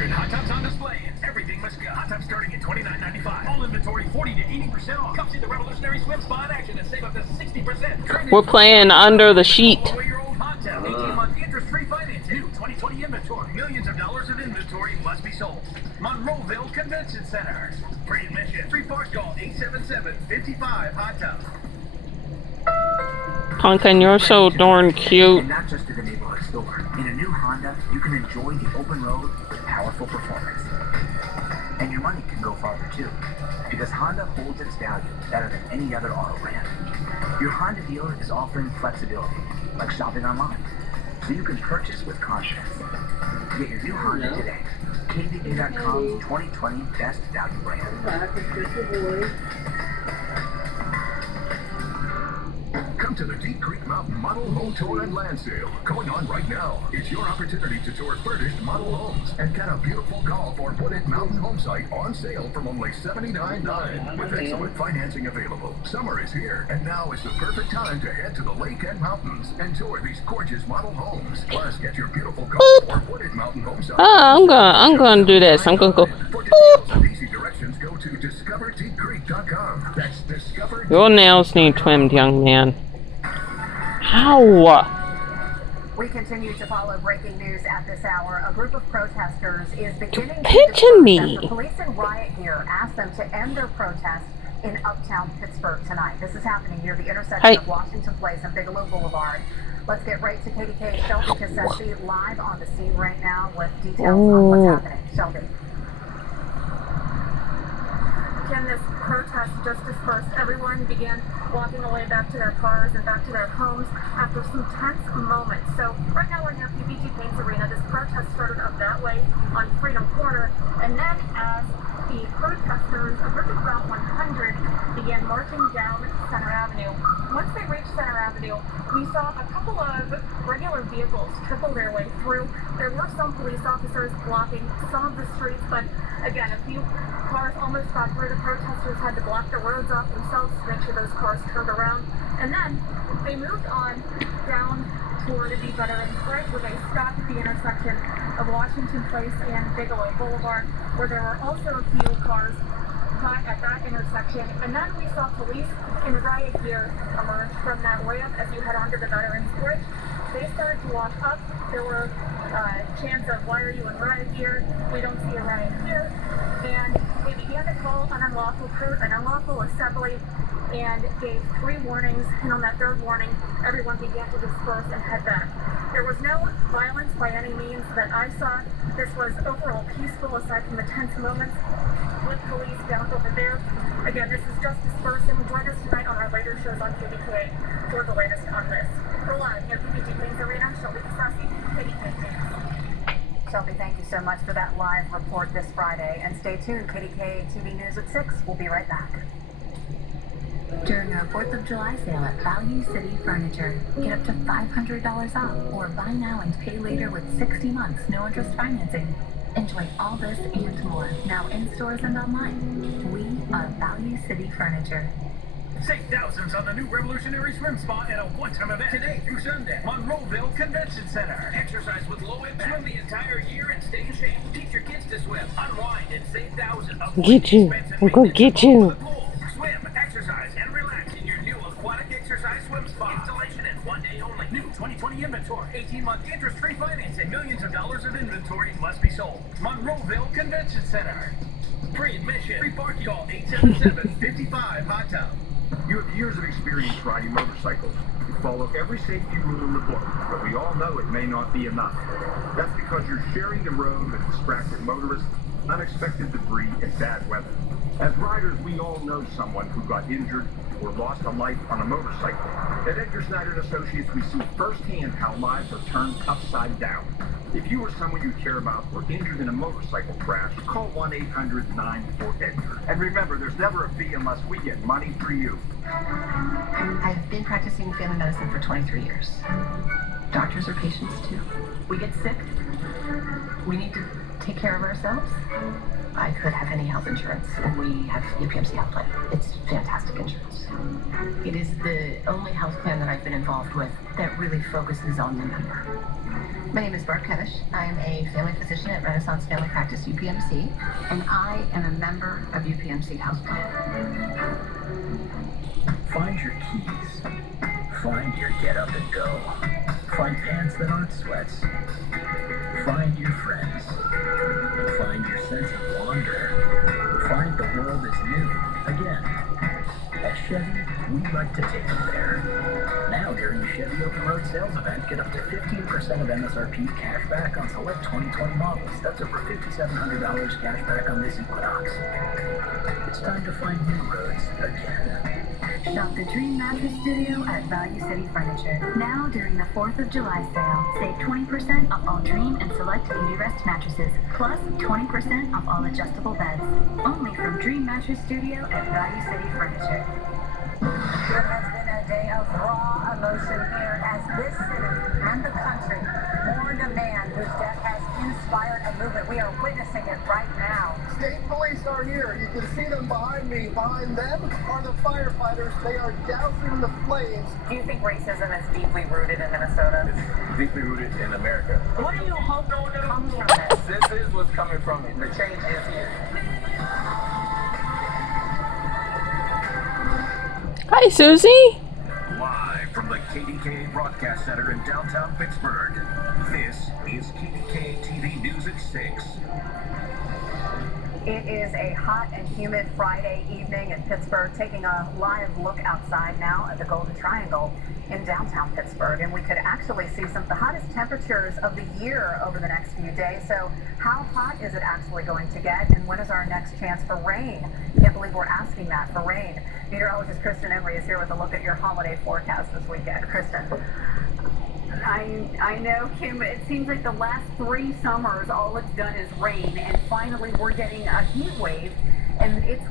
100 hot tops on display, and everything must go. Hot tops starting at $29.95. All inventory 40 to 80% off. Come see the revolutionary swim spa in action and save up to 60%. We're playing under the sheet. Your old hot tub, 18-month interest-free financing. New 2020 inventory. Millions of dollars of inventory must be sold. Monroeville Convention Center. Free admission. Free park call 877-55 hot tub. Pumpkin, you're so darn cute. And not just at the neighborhood store. In a new Honda, you can enjoy the open road with powerful performance. And your money can go farther too. Because Honda holds its value better than any other auto brand. Your Honda dealer is offering flexibility, like shopping online. So you can purchase with confidence. Get your new Honda today. ktten.com's 2020 Best Value Brand. Come to the Deep Creek Mountain Model Home Tour and Land Sale, going on right now. It's your opportunity to tour furnished model homes and get a beautiful golf or wooded mountain home site on sale from only $79.9 with excellent financing available. Summer is here, and now is the perfect time to head to the lake and mountains and tour these gorgeous model homes. Plus, get your beautiful golf or wooded mountain home site. I'm gonna do this. I'm gonna go. For details and easy directions, go to discoverdeepcreek.com. That's Discover. Your nails need trimmed, young man. How? We continue to follow breaking news at this hour. A group of protesters is beginning to Pinching me. the police in riot gear asked them to end their protest in uptown Pittsburgh tonight. This is happening near the intersection of Washington Place and Bigelow Boulevard. Let's get right to KDK Shelby Cassesi live on the scene right now with details on what's happening. Shelby. Again, this protest just dispersed. Everyone began walking away back to their cars and back to their homes after some tense moments. So right now we're near PPG Paints Arena. This protest started up that way on Freedom Corner, and then as the protesters, a group of about 100, began marching down Center Avenue. Once they reached Center Avenue, we saw a couple of regular vehicles trickle their way through. There were some police officers blocking some of the streets, but again, a few cars almost got through. The protesters had to block the roads off themselves to make sure those cars turned around. And then they moved on down toward the Veterans Bridge, where they stopped at the intersection of Washington Place and Bigelow Boulevard, where there were also a few cars caught at that intersection. And then we saw police in riot gear emerge from that ramp as you head onto the Veterans Bridge. They started to walk up. There were chants of, "Why are you in riot gear? We don't see a riot here." And they began to call an unlawful assembly and gave 3 warnings. And on that 3rd warning, everyone began to disperse and head back. There was no violence by any means that I saw. This was overall peaceful aside from the tense moments with police down over there. Again, this is just dispersing. Join us tonight on our later shows on KDK for the latest on this. We're live near PPG Paints Arena. Shelby Cassesi, KDK News. Shelby, thank you so much for that live report this Friday. And stay tuned, KDK TV News at 6. We'll be right back. During our 4th of July sale at Value City Furniture, get up to $500 off or buy now and pay later with 60 months no interest financing. Enjoy all this and more now in stores and online. We are Value City Furniture. Save thousands on the new revolutionary swim spa at a one-time event today through Sunday. Monroeville Convention Center. Exercise with low impact. Swim the entire year and stay in shape. Teach your kids to swim. Unwind and save thousands. Get you. I'm gonna get you. Swim, exercise, and relax in your new aquatic exercise swim spa. Installation and 1 day only. New 2020 inventory. 18-month interest-free financing. Millions of dollars of inventory must be sold. Monroeville Convention Center. Free admission. Free parking. Call 877-55 hot tub. You have years of experience riding motorcycles. You follow every safety rule in the book, but we all know it may not be enough. That's because you're sharing the road with distracted motorists, unexpected debris, and bad weather. As riders, we all know someone who got injured or lost a life on a motorcycle. At Edgar Snyder & Associates, we see firsthand how lives are turned upside down. If you or someone you care about were injured in a motorcycle crash, call 1-800-944-EDGAR. And remember, there's never a fee unless we get money for you. I've been practicing family medicine for 23 years. Doctors are patients too. We get sick. We need to take care of ourselves. I could have any health insurance, and we have UPMC health plan. It's fantastic insurance. It is the only health plan that I've been involved with that really focuses on the member. My name is Barb Kedish. I am a family physician at Renaissance Family Practice UPMC, and I am a member of UPMC House Plan. Find your keys. Find your get up and go. Find pants that aren't sweats. Find your friends. Find your sense of wonder. Find the world is new again. At Chevy, we like to take you there. Now during the Chevy Open Road Sales Event, get up to 15% of MSRP cash back on select 2020 models. That's over $5,700 cash back on this Equinox. It's time to find new roads again. Shop the Dream Mattress Studio at Value City Furniture. Now during the 4th of July sale, save 20% off all Dream and select Beautyrest mattresses, plus 20% off all adjustable beds. Only from Dream Mattress Studio at Value City Furniture. It has been a day of raw emotion here as this city and the country mourn a man whose death has inspired a movement. We are witnessing it right now. State police are here. You can see them behind me. Behind them are the firefighters. They are dousing the flames. Do you think racism is deeply rooted in Minnesota? It's deeply rooted in America. What do you hope comes from this? This is what's coming from it. The change is here. Hi, Susie. Live from the KDK Broadcast Center in downtown Pittsburgh, this is KDK TV News at 6. It is a hot and humid Friday evening in Pittsburgh, taking a live look outside now at the Golden Triangle in downtown Pittsburgh. And we could actually see some of the hottest temperatures of the year over the next few days. So how hot is it actually going to get? And when is our next chance for rain? Can't believe we're asking that for rain. Meteorologist Kristen Emery is here with a look at your holiday forecast this weekend. Kristen. I know, Kim. It seems like the last 3 summers, all it's done is rain, and finally we're getting a heat wave, and it's one